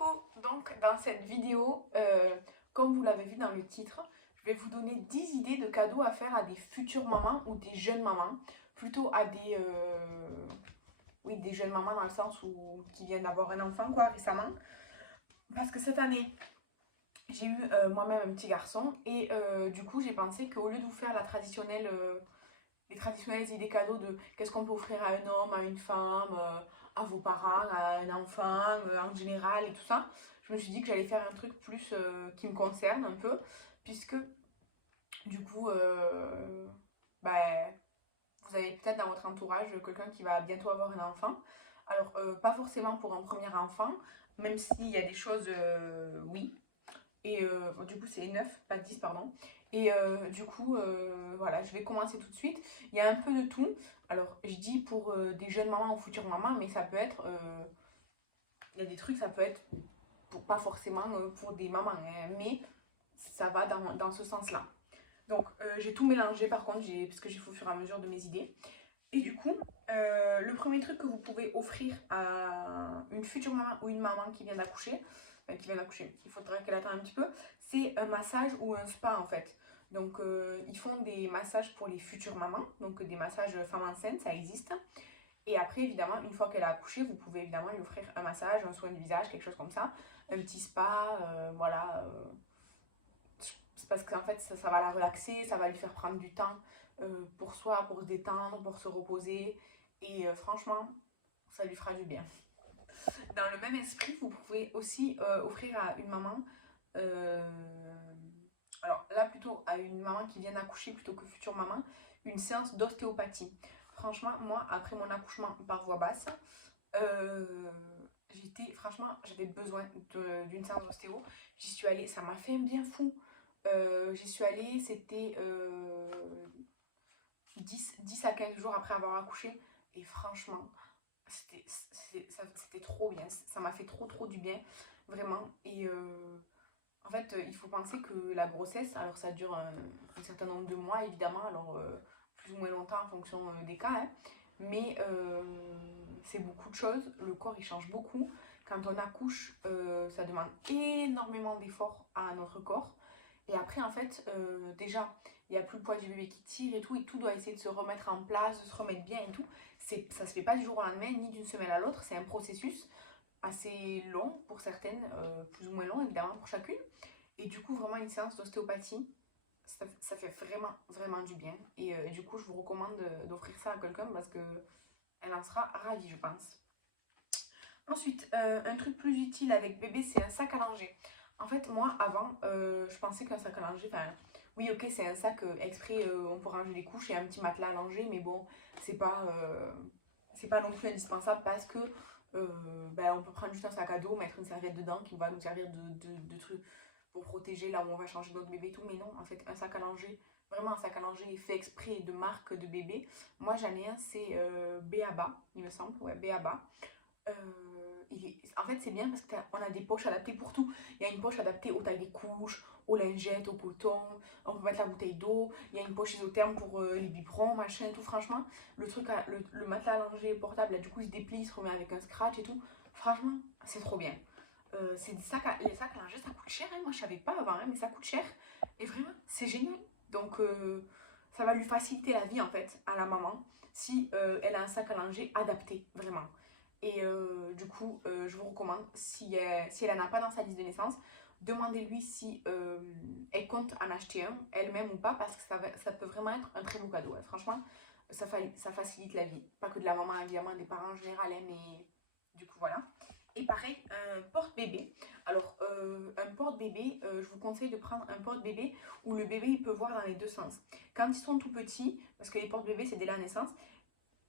Coucou, donc dans cette vidéo, comme vous l'avez vu dans le titre, je vais vous donner 10 idées de cadeaux à faire à des futures mamans ou des jeunes mamans, plutôt à des, oui, des jeunes mamans dans le sens où qui viennent d'avoir un enfant quoi récemment, parce que cette année j'ai eu moi-même un petit garçon et du coup j'ai pensé qu'au lieu de vous faire la traditionnelle les traditionnelles idées cadeaux de qu'est-ce qu'on peut offrir à un homme, à une femme, à vos parents, à un enfant, en général et tout ça. Je me suis dit que j'allais faire un truc plus qui me concerne un peu, puisque du coup, bah, vous avez peut-être dans votre entourage quelqu'un qui va bientôt avoir un enfant. Alors, pas forcément pour un premier enfant, même s'il y a des choses, oui, et du coup, c'est 9 pas 10 pardon. Et du coup, voilà, je vais commencer tout de suite. Il y a un peu de tout. Alors, je dis pour des jeunes mamans ou futures mamans, mais ça peut être. Il y a des trucs, ça peut être pour, pas forcément pour des mamans, hein, mais ça va dans ce sens-là. Donc, j'ai tout mélangé par contre, parce que j'ai fait au fur et à mesure de mes idées. Et du coup, le premier truc que vous pouvez offrir à une future maman ou une maman qui vient d'accoucher, il faudra qu'elle attende un petit peu, c'est un massage ou un spa en fait. Donc, ils font des massages pour les futures mamans, donc des massages femmes enceintes, ça existe. Et après, évidemment, une fois qu'elle a accouché, vous pouvez évidemment lui offrir un massage, un soin de visage, quelque chose comme ça, un petit spa, voilà. C'est parce qu'en fait, ça va la relaxer, ça va lui faire prendre du temps pour soi, pour se détendre, pour se reposer. Et franchement, ça lui fera du bien. Dans le même esprit, vous pouvez aussi offrir à une maman, euh, alors là plutôt à une maman qui vient d'accoucher plutôt que future maman, une séance d'ostéopathie. Franchement, moi, après mon accouchement par voie basse, euh, franchement, j'avais besoin d'une séance d'ostéo. J'y suis allée, ça m'a fait un bien fou. J'y suis allée, c'était 10 à 15 jours après avoir accouché. Et franchement, c'était trop bien. Ça m'a fait trop du bien, vraiment. Et en fait, il faut penser que la grossesse, alors ça dure un certain nombre de mois, évidemment, alors plus ou moins longtemps en fonction des cas, hein. Mais c'est beaucoup de choses. Le corps, il change beaucoup. Quand on accouche, ça demande énormément d'efforts à notre corps. Et après, en fait, déjà, il n'y a plus le poids du bébé qui tire et tout doit essayer de se remettre en place, de se remettre bien et tout. Ça se fait pas du jour au lendemain, ni d'une semaine à l'autre, c'est un processus assez long pour certaines, plus ou moins long évidemment pour chacune. Et du coup, vraiment, une séance d'ostéopathie, ça fait vraiment du bien. Et du coup, je vous recommande d'offrir ça à quelqu'un parce que elle en sera ravie, je pense. Ensuite, un truc plus utile avec bébé, c'est un sac à langer. En fait, moi, avant, je pensais qu'un sac à langer, enfin, oui, ok, c'est un sac exprès, on peut ranger les couches et un petit matelas à langer, mais bon, c'est pas, euh, c'est pas non plus indispensable parce que ben, on peut prendre juste un sac à dos, mettre une serviette dedans qui va nous servir de truc pour protéger là où on va changer notre bébé et tout. Mais non, en fait, un sac à langer, vraiment un sac à langer fait exprès de marque de bébé. Moi, j'en ai un, c'est B.A.B.A, il me semble, ouais, B.A.B.A. En fait, c'est bien parce qu'on a des poches adaptées pour tout. Il y a une poche adaptée aux tailles des couches, aux lingettes, aux cotons. On peut mettre la bouteille d'eau. Il y a une poche isotherme pour les biberons, machin et tout. Franchement, le matelas à langer portable, là, du coup, il se déplie, il se remet avec un scratch et tout. Franchement, c'est trop bien. Les sacs à langer, ça coûte cher, hein. Moi, je savais pas avant, hein, mais ça coûte cher. Et vraiment, c'est génial. Donc, ça va lui faciliter la vie, en fait, à la maman, si elle a un sac à langer adapté, vraiment. Et du coup, je vous recommande, si elle n'en a pas dans sa liste de naissance, demandez-lui si elle compte en acheter un, elle-même ou pas, parce que ça peut vraiment être un très beau cadeau, hein. Franchement, ça facilite la vie. Pas que de la maman, évidemment, des parents en général, hein, mais du coup, voilà. Et pareil, un porte-bébé. Alors, un porte-bébé, je vous conseille de prendre un porte-bébé où le bébé il peut voir dans les deux sens. Quand ils sont tout petits, parce que les porte-bébés c'est dès la naissance,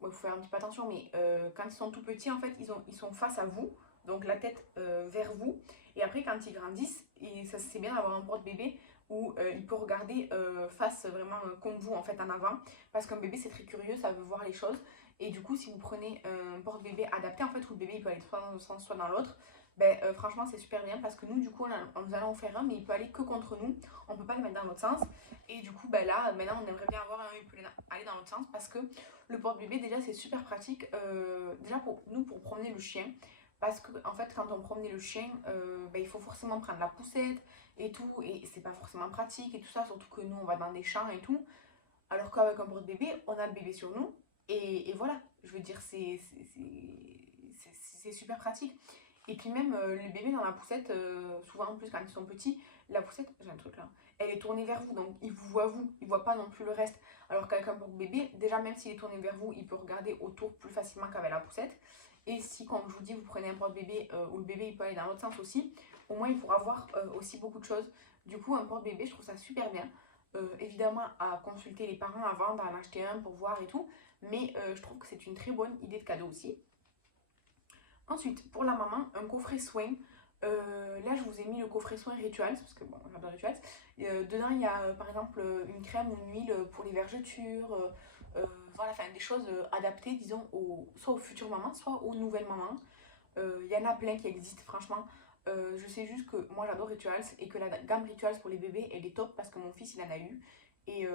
il faut faire un petit peu attention, mais quand ils sont tout petits, en fait, ils sont face à vous, donc la tête vers vous. Et après, quand ils grandissent, et ça c'est bien d'avoir un porte-bébé où il peut regarder face vraiment comme vous, en fait, en avant. Parce qu'un bébé, c'est très curieux, ça veut voir les choses. Et du coup, si vous prenez un porte-bébé adapté, en fait, où le bébé il peut aller soit dans un sens, soit dans l'autre, ben, franchement, c'est super bien parce que nous, du coup, nous allons en faire un, mais il peut aller que contre nous. On peut pas le mettre dans l'autre sens. Et du coup, ben là, maintenant, on aimerait bien avoir un, il peut aller dans l'autre sens parce que le porte-bébé, déjà, c'est super pratique. Déjà, pour nous, pour promener le chien, parce que en fait quand on promenait le chien, il faut forcément prendre la poussette et tout, et c'est pas forcément pratique et tout ça, surtout que nous on va dans des champs et tout, alors qu'avec un porte-bébé, on a le bébé sur nous, et voilà, je veux dire, c'est super pratique. Et puis même les bébés dans la poussette, souvent en plus quand ils sont petits, la poussette, j'ai un truc là, elle est tournée vers vous, donc il vous voit vous, il voit pas non plus le reste. Alors qu'avec un porte-bébé, déjà même s'il est tourné vers vous, il peut regarder autour plus facilement qu'avec la poussette. Et si, comme je vous dis, vous prenez un porte-bébé où le bébé il peut aller dans l'autre sens aussi, au moins il pourra voir aussi beaucoup de choses. Du coup, un porte-bébé, je trouve ça super bien. Évidemment, à consulter les parents avant d'en acheter un pour voir et tout, mais je trouve que c'est une très bonne idée de cadeau aussi. Ensuite, pour la maman, un coffret soin. Là, je vous ai mis le coffret soin Rituals, parce que bon, j'adore Rituals. Dedans, il y a par exemple une crème ou une huile pour les vergetures. Voilà, enfin des choses adaptées, disons, soit aux futures mamans, soit aux nouvelles mamans. Il y en a plein qui existent, franchement. Je sais juste que moi j'adore Rituals et que la gamme Rituals pour les bébés, elle est top parce que mon fils il en a eu. Et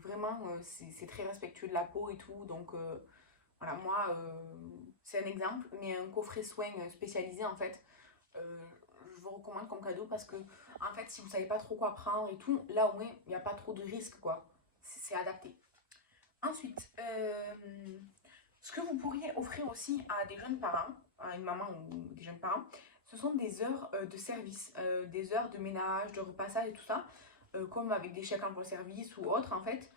vraiment, c'est très respectueux de la peau et tout. Donc voilà, moi, c'est un exemple, mais un coffret soin spécialisé en fait, euh, je vous recommande comme cadeau parce que en fait, si vous savez pas trop quoi prendre et tout, là au moins il n'y a pas trop de risques quoi. C'est adapté. Ensuite, ce que vous pourriez offrir aussi à des jeunes parents, à une maman ou des jeunes parents, ce sont des heures de service, des heures de ménage, de repassage et tout ça, comme avec des chèques emploi service ou autre en fait,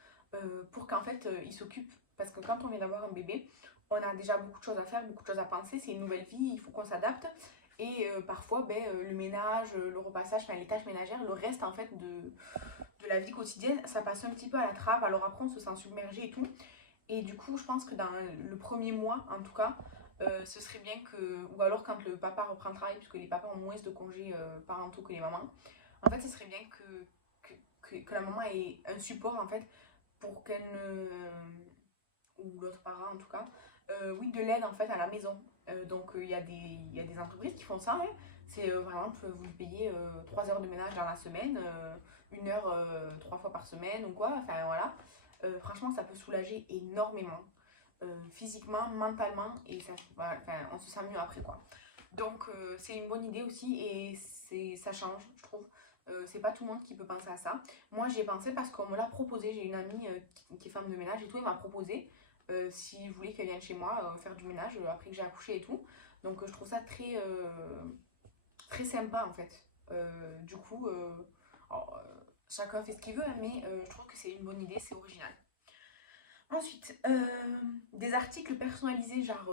pour qu'en fait ils s'occupent. Parce que quand on vient d'avoir un bébé, on a déjà beaucoup de choses à faire, beaucoup de choses à penser, c'est une nouvelle vie, il faut qu'on s'adapte. Et parfois, le ménage, le repassage, enfin, les tâches ménagères, le reste en fait de la vie quotidienne, ça passe un petit peu à la trappe. Alors après, on se sent submergé et tout. Et du coup, je pense que dans le premier mois, en tout cas, ce serait bien que, ou alors quand le papa reprend le travail, puisque les papas ont moins de congés parentaux que les mamans, en fait, ce serait bien que la maman ait un support, en fait, pour qu'elle ne, ou l'autre parent en tout cas, oui, de l'aide en fait à la maison. Donc il y a des entreprises qui font ça, hein. C'est par exemple, vous payez 3 heures de ménage dans la semaine, 1 heure 3 fois par semaine ou quoi, enfin voilà. Franchement, ça peut soulager énormément, physiquement, mentalement, et ça, voilà, enfin, on se sent mieux après quoi. Donc c'est une bonne idée aussi et ça change, je trouve. C'est pas tout le monde qui peut penser à ça. Moi j'y ai pensé parce qu'on me l'a proposé. J'ai une amie qui est femme de ménage et tout, elle m'a proposé si je voulais qu'elle vienne chez moi faire du ménage après que j'ai accouché et tout. Donc je trouve ça très, très sympa en fait. Du coup, alors, chacun fait ce qu'il veut, hein, mais je trouve que c'est une bonne idée, c'est original. Ensuite, des articles personnalisés, genre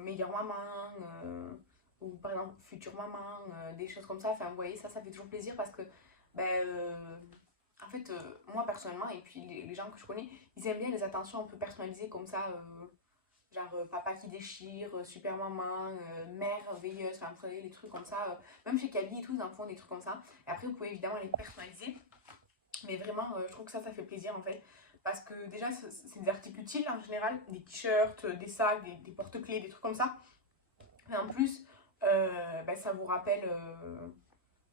meilleure maman, ou par exemple future maman, des choses comme ça. Enfin, vous voyez, ça fait toujours plaisir parce que, ben, en fait, moi personnellement, et puis les gens que je connais, ils aiment bien les attentions un peu personnalisées comme ça, genre papa qui déchire, super maman, mère veilleuse, enfin, vous savez, les trucs comme ça. Même chez Calvi et tout, ils en font des trucs comme ça. Et après, vous pouvez évidemment les personnaliser. Mais vraiment, je trouve que ça fait plaisir en fait. Parce que déjà, c'est des articles utiles en général, des t-shirts, des sacs, des porte-clés, des trucs comme ça. Et en plus, ça vous rappelle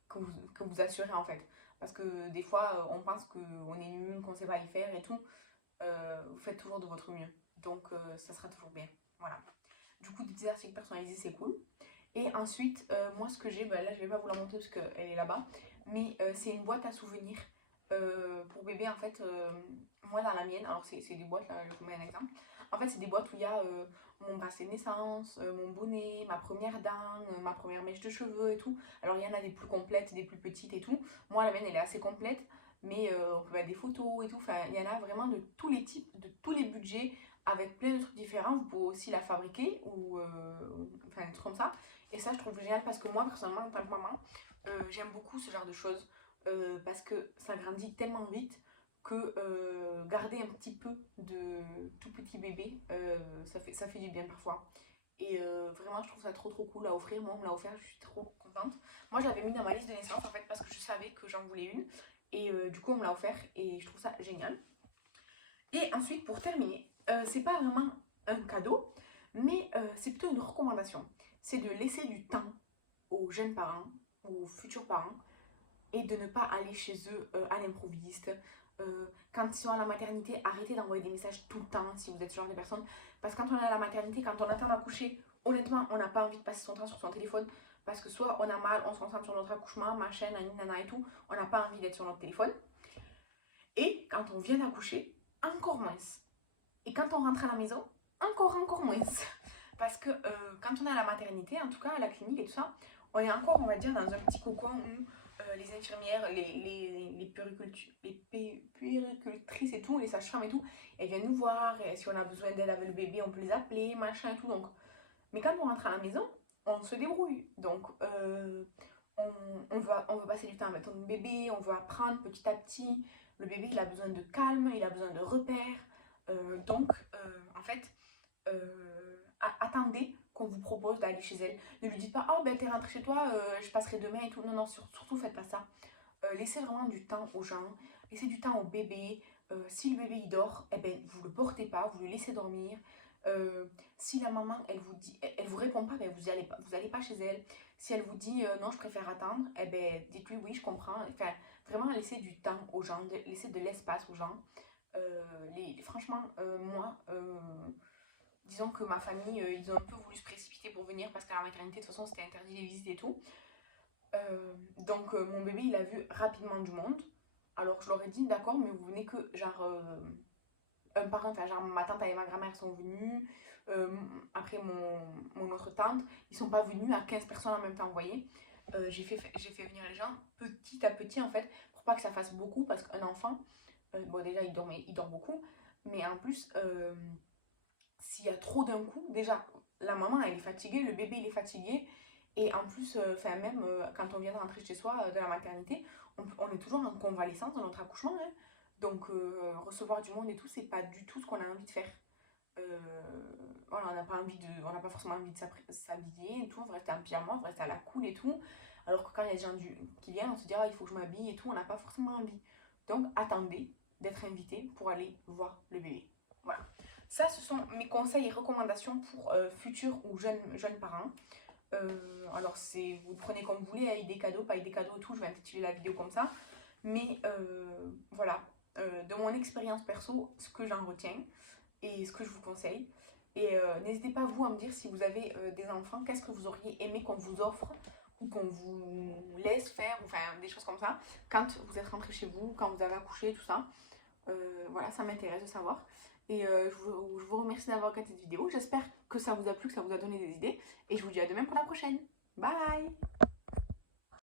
que vous assurez en fait. Parce que des fois, on pense qu'on est nul, qu'on ne sait pas y faire et tout. Vous faites toujours de votre mieux. Donc, ça sera toujours bien. Voilà. Du coup, des petits articles personnalisés, c'est cool. Et ensuite, moi, ce que j'ai, là, je vais pas vous la montrer parce qu'elle est là-bas. Mais c'est une boîte à souvenirs pour bébé en fait. Moi dans la mienne, alors c'est des boîtes là, je vous mets un exemple. En fait c'est des boîtes où il y a mon bracelet de naissance, mon bonnet, ma première dent, ma première mèche de cheveux et tout. Alors il y en a des plus complètes, des plus petites et tout. Moi la mienne elle est assez complète, mais on peut mettre des photos et tout. Enfin il y en a vraiment de tous les types, de tous les budgets, avec plein de trucs différents. Vous pouvez aussi la fabriquer ou enfin des trucs comme ça. Et ça je trouve génial parce que moi personnellement en tant que maman, j'aime beaucoup ce genre de choses parce que ça grandit tellement vite que garder un petit peu de tout petit bébé, ça fait du bien parfois. Et vraiment, je trouve ça trop trop cool à offrir. Moi, on me l'a offert, je suis trop contente. Moi, je l'avais mis dans ma liste de naissance en fait parce que je savais que j'en voulais une. Et du coup, on me l'a offert et je trouve ça génial. Et ensuite, pour terminer, c'est pas vraiment un cadeau, mais c'est plutôt une recommandation. C'est de laisser du temps aux jeunes parents, aux futurs parents, et de ne pas aller chez eux à l'improviste. Quand ils sont à la maternité, arrêtez d'envoyer des messages tout le temps si vous êtes ce genre de personne. Parce que quand on est à la maternité, quand on attend d'accoucher, honnêtement, on n'a pas envie de passer son temps sur son téléphone parce que soit on a mal, on se concentre sur notre accouchement, machin, nana et tout, on n'a pas envie d'être sur notre téléphone. Et quand on vient d'accoucher, encore moins. Et quand on rentre à la maison, encore moins. Parce que quand on est à la maternité, en tout cas à la clinique et tout ça, on est encore, on va dire, dans un petit cocon où les infirmières, les puéricultrices et tout, les sages-femmes et tout, elles viennent nous voir. Et si on a besoin d'aide avec le bébé, on peut les appeler, machin et tout. Donc. Mais quand on rentre à la maison, on se débrouille. Donc, on veut passer du temps avec notre bébé, on veut apprendre petit à petit. Le bébé, il a besoin de calme, il a besoin de repères. Donc, en fait, attendez qu'on vous propose d'aller chez elle. Ne lui dites pas, oh ben t'es rentré chez toi, je passerai demain et tout. Non, non, surtout faites pas ça. Laissez vraiment du temps aux gens, laissez du temps au bébé. Si le bébé il dort, eh ben, vous le portez pas, vous le laissez dormir. Si la maman elle vous dit, elle vous répond pas, ben vous allez pas chez elle. Si elle vous dit non, je préfère attendre, eh ben dites-lui oui, je comprends. Enfin, vraiment laissez du temps aux gens, laissez de l'espace aux gens. Franchement, moi, disons que ma famille, ils ont un peu voulu se précipiter pour venir parce qu'à la maternité, de toute façon, c'était interdit les visites et tout. Donc, mon bébé, il a vu rapidement du monde. Alors, je leur ai dit, d'accord, mais vous venez que, genre, un parent, enfin, genre, ma tante et ma grand-mère sont venues. Après, mon autre tante, ils sont pas venus à 15 personnes en même temps, vous voyez. J'ai fait venir les gens petit à petit, en fait, pour pas que ça fasse beaucoup, parce qu'un enfant, bon, déjà, il dort beaucoup, mais en plus, s'il y a trop d'un coup, déjà, la maman, elle est fatiguée, le bébé, il est fatigué, et en plus, même quand on vient de rentrer chez soi de la maternité, on est toujours en convalescence dans notre accouchement, hein. Donc, recevoir du monde et tout, c'est pas du tout ce qu'on a envie de faire. Voilà, on n'a pas forcément envie de s'habiller et tout, on veut rester en pyjama, on veut rester à la cool et tout. Alors que quand il y a des gens qui viennent, on se dit, ah, il faut que je m'habille et tout, on n'a pas forcément envie. Donc, attendez d'être invité pour aller voir le bébé. Voilà. Ça, ce sont mes conseils et recommandations pour futurs ou jeunes parents. Alors, vous prenez comme vous voulez, avec des cadeaux, pas avec des cadeaux et tout, je vais intituler la vidéo comme ça. Mais voilà, de mon expérience perso, ce que j'en retiens et ce que je vous conseille. Et n'hésitez pas, vous, à me dire si vous avez des enfants, qu'est-ce que vous auriez aimé qu'on vous offre ou qu'on vous laisse faire, enfin des choses comme ça, quand vous êtes rentré chez vous, quand vous avez accouché, tout ça. Voilà, ça m'intéresse de savoir. Et je vous remercie d'avoir regardé cette vidéo. J'espère que ça vous a plu, que ça vous a donné des idées. Et je vous dis à demain pour la prochaine. Bye!